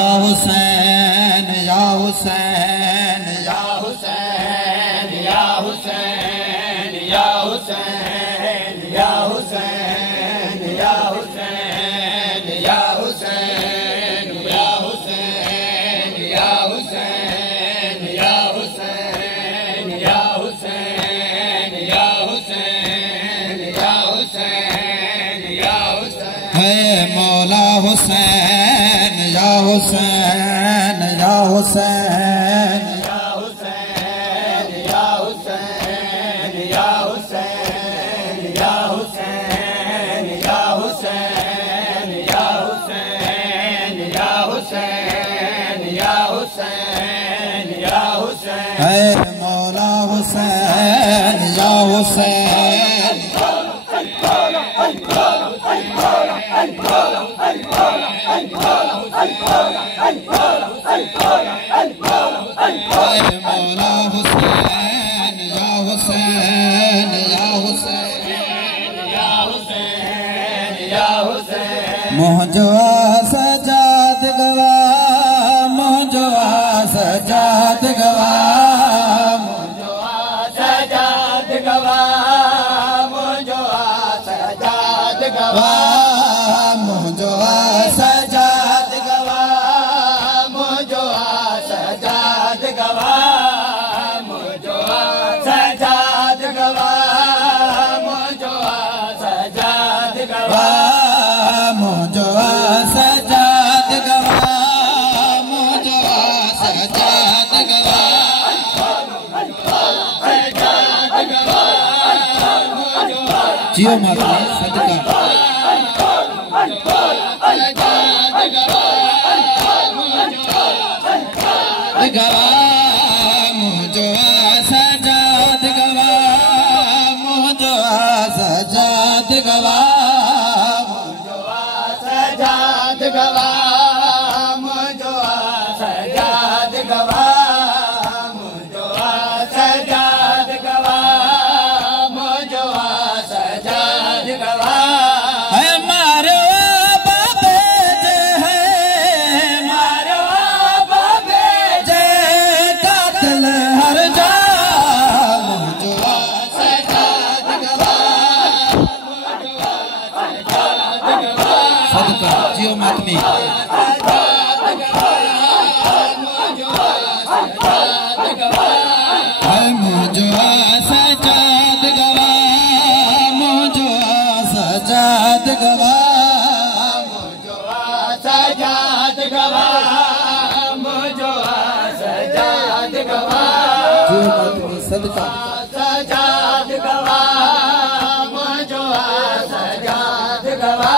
हुसैन या हुसैन या हुसैन या हुसैन या हुसैन या हुसैन या हुसैन या हुसैन या हुसैन या हुसैन या हुसैन या हुसैन या हुसैन या हुसैन या हुसैन है मौला हुसैन या हुसैन या हुसैन या हुसैन या हुसैन या हुसैन या हुसैन या हुसैन या हुसैन या हुसैन या हुसैन या हुसैन है मौला हुसैन या हुसैन मौला हुसैन या हुसैन या हुसैन या हुसैन या हुसैन मुझो सजाद गवा मुझो सजाद गवा मुझो सजाद गवा मुझो सजाद गवा मुझो सजाद गवा मुझो सजाद गवा मुझो सजाद गवा मुझो सजाद गवा मुझो सजाद गवा मुझो सजाद गवा सजाद गवा जियो माता सदका गवा मुझो सजाद गवा मुझो सजाद गवा मुझो सजाद गवा मुझो सजाद गवा मुझो सजाद गवा मुझो सजाद गवा है मारो बाबे जे है मारो बाबे जे कातिल हर जा मुझो सजाद गवा मुझो सजाद गवा सदका जियो मातमी सजाद गवा मुझो सजाद गवा है मुझो सजाद गवा मुझो सजाद गवा मुझो सजाद गवा मुझो सजाद गवा सदका सजाद गवा मुझो सजाद गवा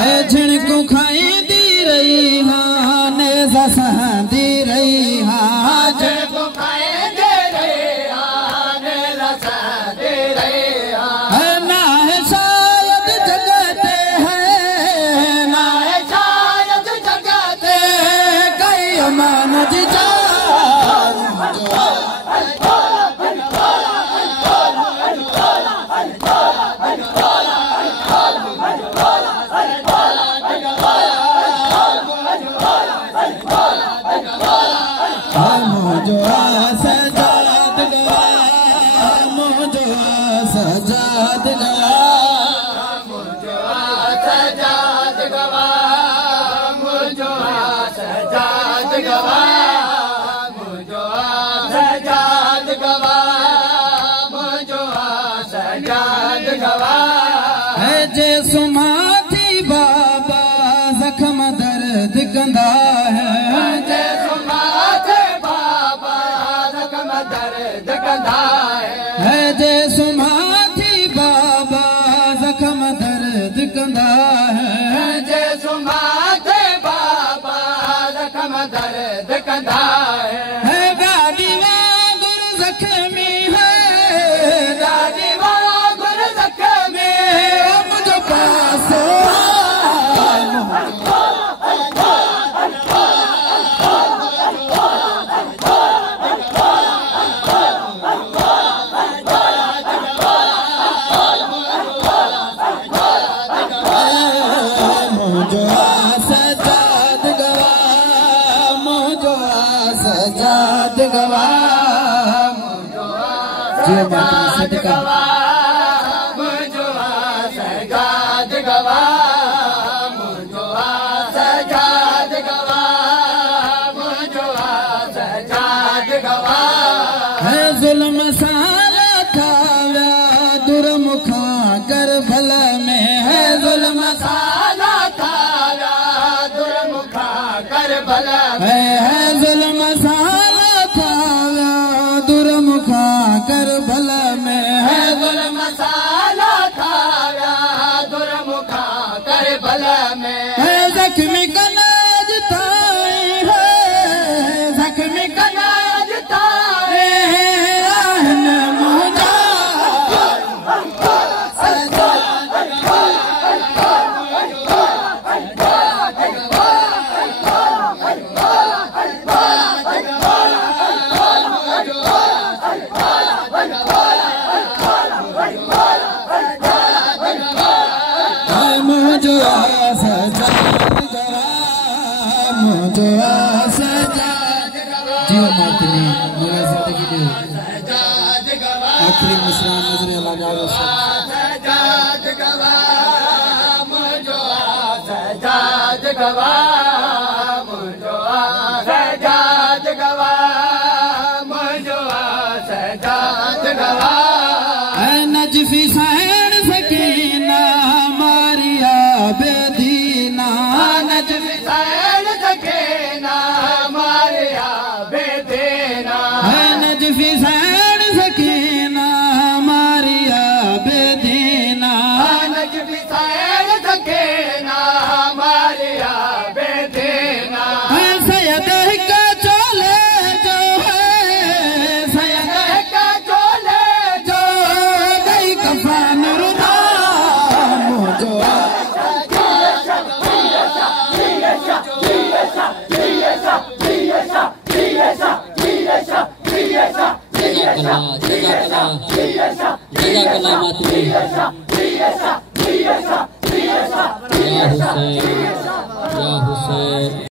है झिणकू खाई दी रही हाँ ने सहंदी रही हाँ झिणकू खाई दे रही हाँ ने सहंदी रही हाँ ना है शायद जगते हैं ना है शायद जगते कई अमान जी जा मुझो सजाद गवा मुझो सजाद गवा मुझो सजाद गवा मुझो सजाद गवा मुझो सजाद गवा मुझो सजाद गवा है जे सुमाथी बाबा जख्म दर्द कंदा है जे सुमाथी बाबा जख्म दर्द कंदा है जे सुमाथी बाबा जख्म दर्द कंदा है जे सुमाथी बाबा जख्म दर्द कंदा है गाड़ी वांगुर जख्मी है गाड़ी वांगुर जख्मी मुझो पासो मुझो सजाद गवा सजाद गवा जो मातमी सदका मुझो सजाद गवा मुझो सजाद गवा मुझो सजाद गवा है जुल्म साला खाव्या दुर्मुखा कर भला में है जुल्म साला खाव्या दुर्मुखा कर भला है जुल्म साला खाव्या दुर्मुखा कर भला में है जुल्म साला खाव्या दुर्मुखा कर भला में है जख्मी कनाज ताई है जख्मी कनाज ताए आहन मुझा मुझो सजाद गवा मुझो सजाद गवा जियो मातमी मेरा जिंदगी दे सजाद गवा आखिरी मिसरा नजर लगाओ सजाद गवा मुझो सजाद गवा मुझो सजाद गवा मुझो सजाद गवा नजफी सैन सकीना मारिया बेदीना नजफी सैन सकीना मारिया बेदीना नजफी सैन सकीना मारिया बेदीना नजफी सैन सकीना मारिया बेदीना सैयद का चोले जो है सैयद का चोले जो गई कफन रुदा मुझो जज़ाकल्लाह मातमी या हुसैन